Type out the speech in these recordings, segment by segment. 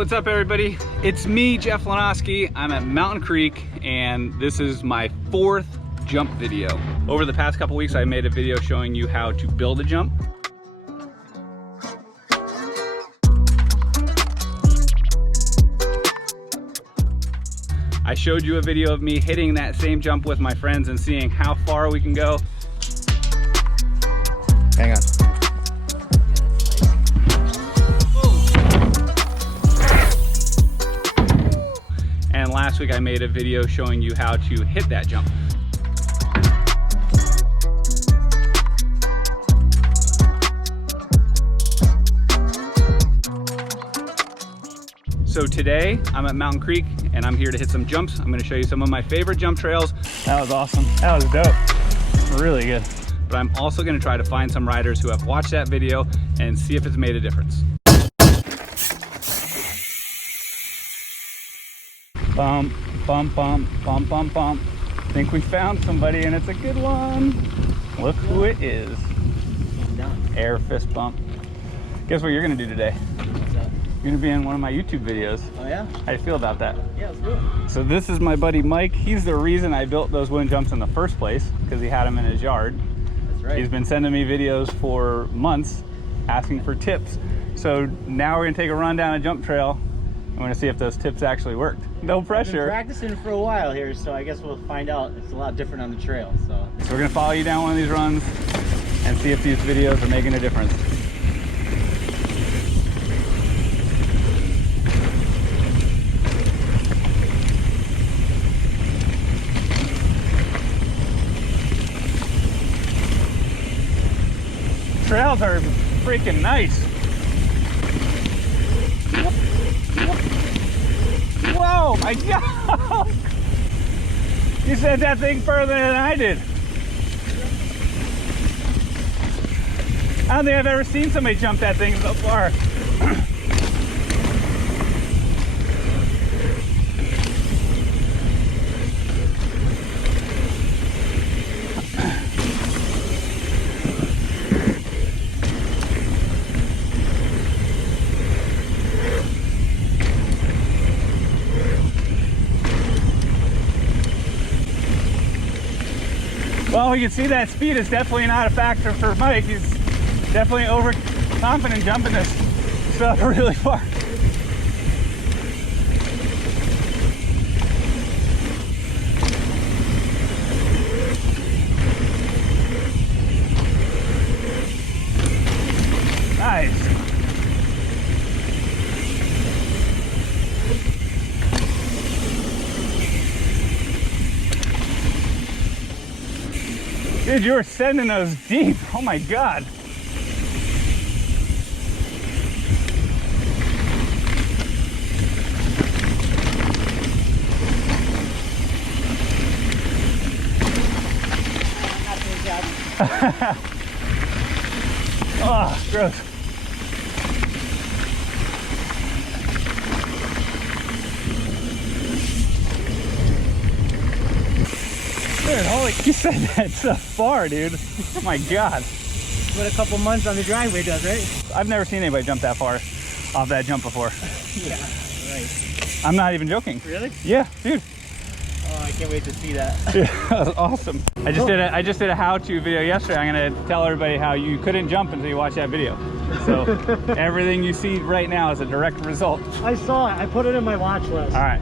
what's up everybody? It's me, Jeff Lanoski. I'm at Mountain Creek and this is my 4th jump video. Over the past couple weeks I made a video showing you how to build a jump. I showed you a video of me hitting that same jump with my friends and seeing how far we can go. Hang on. And last week I made a video showing you how to hit that jump. So today I'm at Mountain Creek and I'm here to hit some jumps. I'm gonna show you some of my favorite jump trails. That was awesome. That was dope. Really good. But I'm also gonna try to find some riders who have watched that video and see if it's made a difference. Bump, bump, bump, bump, bump, bump. I think we found somebody and it's a good one. Look who it is. Air fist bump. Guess what you're gonna do today? What's that? You're gonna be in one of my YouTube videos. Oh yeah? How do you feel about that? Yeah, let's do it. So this is my buddy Mike. He's the reason I built those wind jumps in the first place because he had them in his yard. That's right. He's been sending me videos for months asking for tips. So now we're gonna take a run down a jump trail. I'm gonna see if those tips actually worked. No pressure. I've been practicing for a while here, so I guess we'll find out. It's a lot different on the trail. So we're gonna follow you down one of these runs and see if these videos are making a difference. Trails are freaking nice. Whoa, my God! You sent that thing further than I did. I don't think I've ever seen somebody jump that thing so far. Well, we can see that speed is definitely not a factor for Mike. He's definitely overconfident jumping this stuff really far. Nice. Dude, you were sending those deep. Oh my God. Oh, gross. Dude, holy, you said that so far, dude. Oh my God. what a couple months on the driveway does, right? I've never seen anybody jump that far off that jump before. Yeah, right. I'm not even joking. Really? Yeah, dude. Oh, I can't wait to see that. Yeah, that was awesome. I just did a how-to video yesterday. I'm gonna tell everybody how you couldn't jump until you watch that video. So everything you see right now is a direct result. I saw it. I put it in my watch list. All right.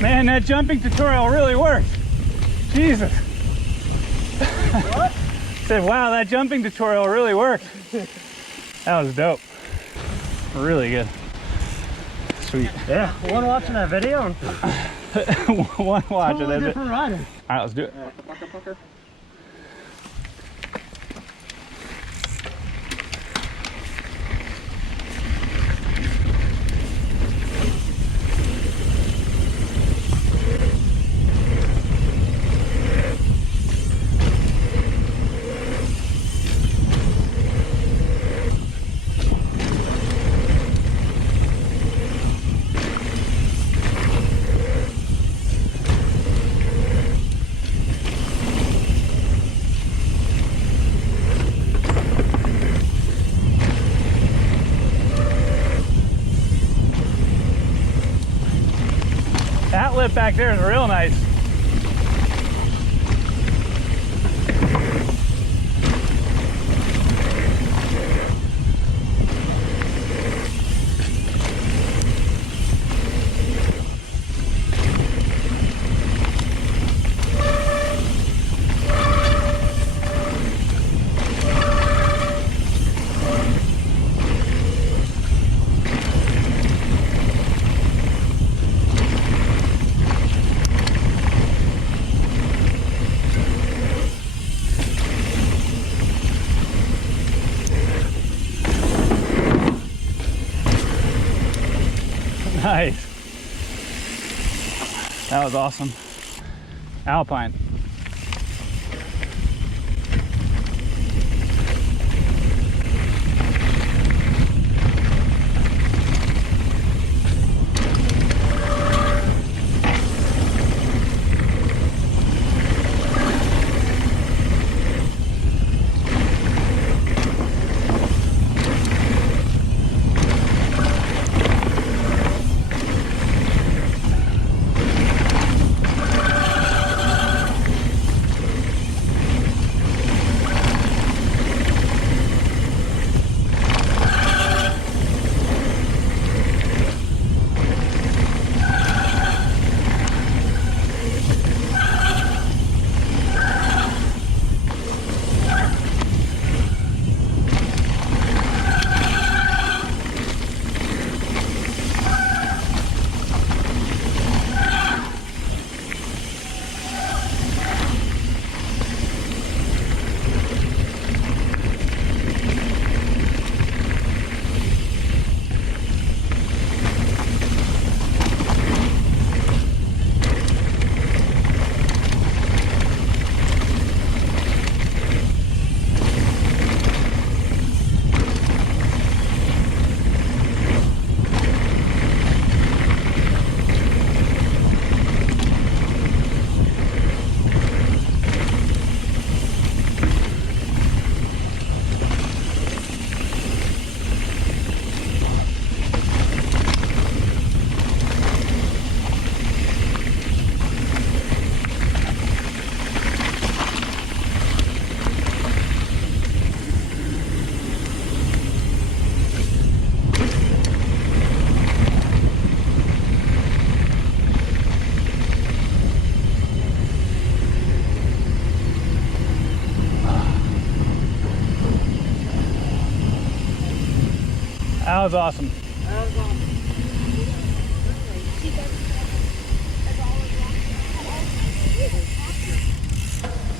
Man, that jumping tutorial really worked. Jesus. What? Said, wow, that jumping tutorial really worked. That was dope. Really good. Sweet. Yeah, one watching that video. One watch. Totally And then different rider. all right, let's do it. Pucker. That lip back there is real nice. Nice. That was awesome. Alpine. That was awesome. That was awesome.